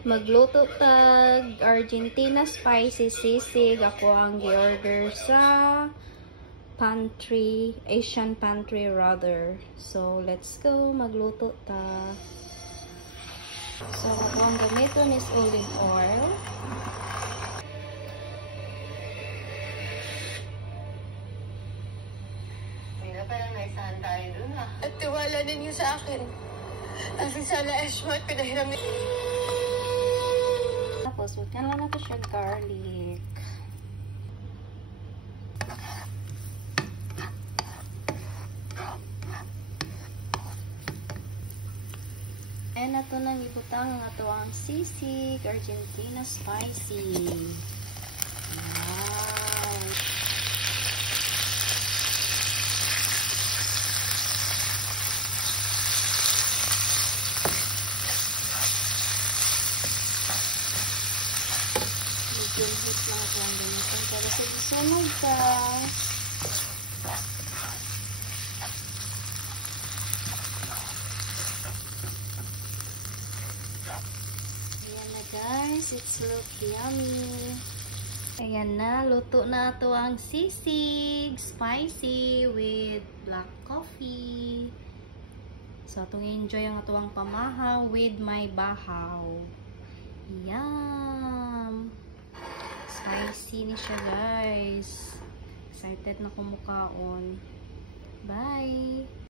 Magluto tag Argentina spicy sisig. Ako ang gi-order sa pantry, Asian pantry rather. So, let's go. Magluto ta. So, ako ang gamiton is olive oil. Parang naisahan tayo dun At tiwala ninyo sa akin. Kasi sana Eshma at pinahiram niyo. Tapos, wagyan lang nato siya garlic. And nato nang ibutang ang ato ang sisig Argentina spicy. Wow! Medium heat lang ito ang gamitin. Pero sa isunog ka. Ayan na guys. It's look yummy. Ayan na. Luto na ito ang sisig. Spicy with black coffee. So, itong enjoy ang ito ang pamahaw with my bahaw. Yum! Spicy ni siya guys. Excited na kumukaon. Bye!